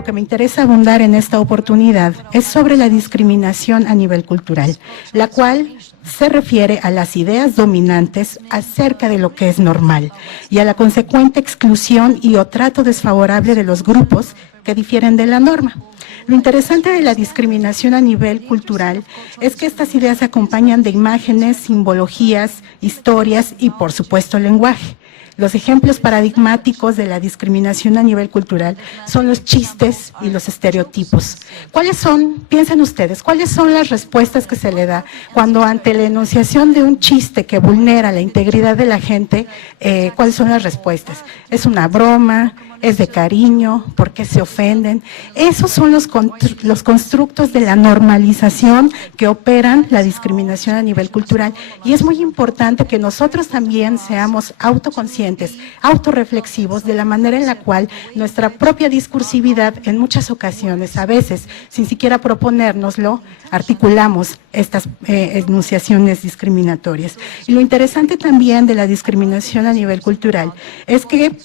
lo que me interesa abundar en esta oportunidad es sobre la discriminación a nivel cultural, la cual se refiere a las ideas dominantes acerca de lo que es normal y a la consecuente exclusión y o trato desfavorable de los grupos que difieren de la norma. Lo interesante de la discriminación a nivel cultural es que estas ideas se acompañan de imágenes, simbologías, historias y, por supuesto, lenguaje. Los ejemplos paradigmáticos de la discriminación a nivel cultural son los chistes y los estereotipos. ¿Cuáles son, piensen ustedes, cuáles son las respuestas que se le da cuando ante la enunciación de un chiste que vulnera la integridad de la gente, cuáles son las respuestas? ¿Es una broma? ¿Es de cariño? ¿Por qué se ofenden? Esos son los constructos de la normalización que operan la discriminación a nivel cultural, y es muy importante que nosotros también seamos autoconscientes, autorreflexivos de la manera en la cual nuestra propia discursividad en muchas ocasiones, a veces sin siquiera proponérnoslo, articulamos estas enunciaciones discriminatorias. Y lo interesante también de la discriminación a nivel cultural es que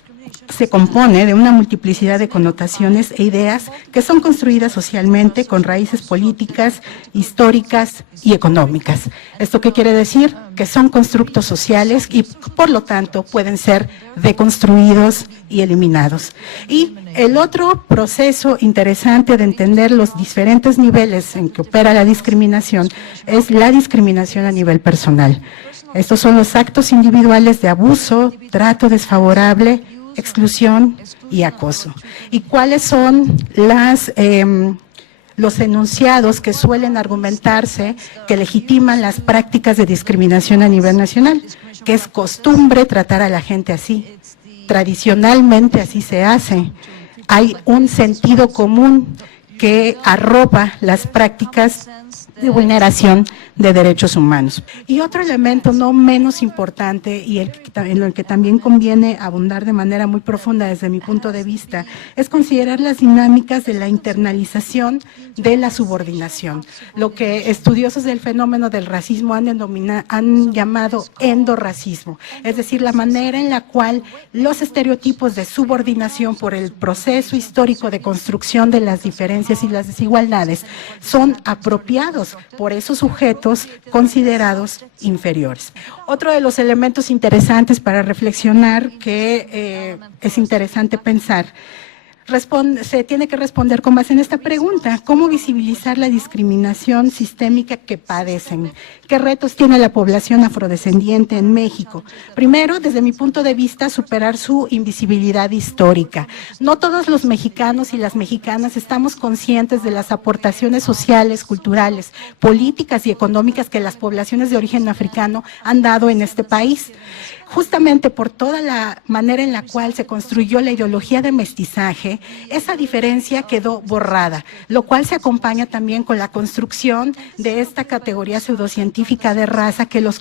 se compone de una multiplicidad de connotaciones e ideas que son construidas socialmente con raíces políticas, históricas y económicas. ¿Esto qué quiere decir? Que son constructos sociales y por lo tanto pueden ser deconstruidos y eliminados. Y el otro proceso interesante de entender los diferentes niveles en que opera la discriminación es la discriminación a nivel personal. Estos son los actos individuales de abuso, trato desfavorable, exclusión y acoso. ¿Y cuáles son los enunciados que suelen argumentarse que legitiman las prácticas de discriminación a nivel nacional? Que es costumbre tratar a la gente así, tradicionalmente así se hace. Hay un sentido común que arropa las prácticas de vulneración de derechos humanos. Y otro elemento no menos importante y en el que también conviene abundar de manera muy profunda desde mi punto de vista es considerar las dinámicas de la internalización de la subordinación, lo que estudiosos del fenómeno del racismo han llamado endorracismo, es decir, la manera en la cual los estereotipos de subordinación por el proceso histórico de construcción de las diferencias y las desigualdades son apropiados por esos sujetos considerados inferiores. Otro de los elementos interesantes para reflexionar que es interesante pensar, se tiene que responder con base en esta pregunta: ¿cómo visibilizar la discriminación sistémica que padecen? ¿Qué retos tiene la población afrodescendiente en México? Primero, desde mi punto de vista, superar su invisibilidad histórica. No todos los mexicanos y las mexicanas estamos conscientes de las aportaciones sociales, culturales, políticas y económicas que las poblaciones de origen africano han dado en este país. Justamente por toda la manera en la cual se construyó la ideología de mestizaje, esa diferencia quedó borrada, lo cual se acompaña también con la construcción de esta categoría pseudocientífica de raza que los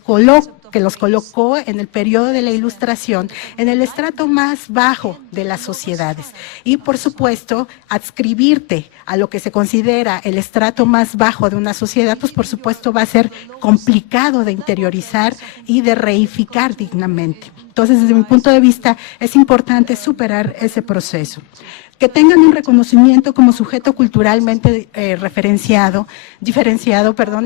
colocó en el periodo de la Ilustración en el estrato más bajo de las sociedades. Y por supuesto, adscribirte a lo que se considera el estrato más bajo de una sociedad, pues por supuesto va a ser complicado de interiorizar y de reificar dignamente. Entonces, desde mi punto de vista, es importante superar ese proceso. Que tengan un reconocimiento como sujeto culturalmente diferenciado,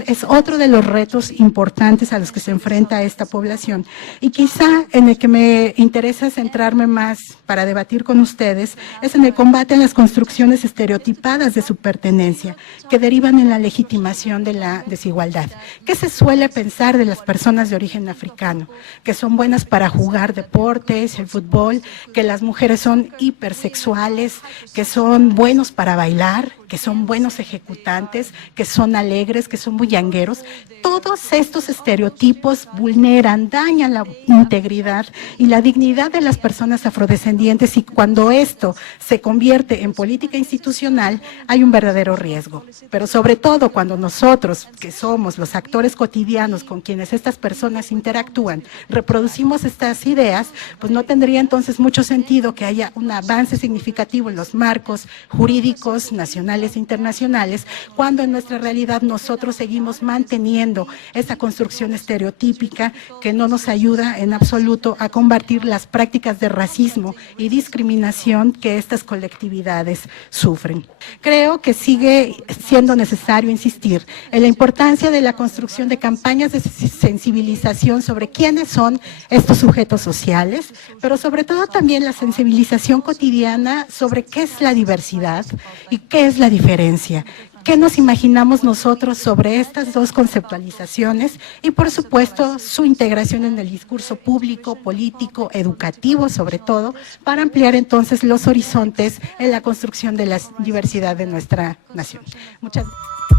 es otro de los retos importantes a los que se enfrenta esta población. Y quizá en el que me interesa centrarme más para debatir con ustedes es en el combate a las construcciones estereotipadas de su pertenencia, que derivan en la legitimación de la desigualdad. ¿Qué se suele pensar de las personas de origen africano? Que son buenas para jugar deportes, el fútbol, que las mujeres son hipersexuales, que son buenos para bailar, que son buenos ejecutantes, que son alegres, que son bullangueros. Todos estos estereotipos vulneran, dañan la integridad y la dignidad de las personas afrodescendientes, y cuando esto se convierte en política institucional hay un verdadero riesgo. Pero sobre todo cuando nosotros, que somos los actores cotidianos con quienes estas personas interactúan, reproducimos estas ideas, pues no tendría entonces mucho sentido que haya un avance significativo en los marcos jurídicos nacionales nacionales e internacionales, cuando en nuestra realidad nosotros seguimos manteniendo esa construcción estereotípica que no nos ayuda en absoluto a combatir las prácticas de racismo y discriminación que estas colectividades sufren. Creo que sigue siendo necesario insistir en la importancia de la construcción de campañas de sensibilización sobre quiénes son estos sujetos sociales, pero sobre todo también la sensibilización cotidiana sobre qué es la diversidad y qué es la diferencia. ¿Qué nos imaginamos nosotros sobre estas dos conceptualizaciones? Y, por supuesto, su integración en el discurso público, político, educativo, sobre todo, para ampliar entonces los horizontes en la construcción de la diversidad de nuestra nación. Muchas gracias.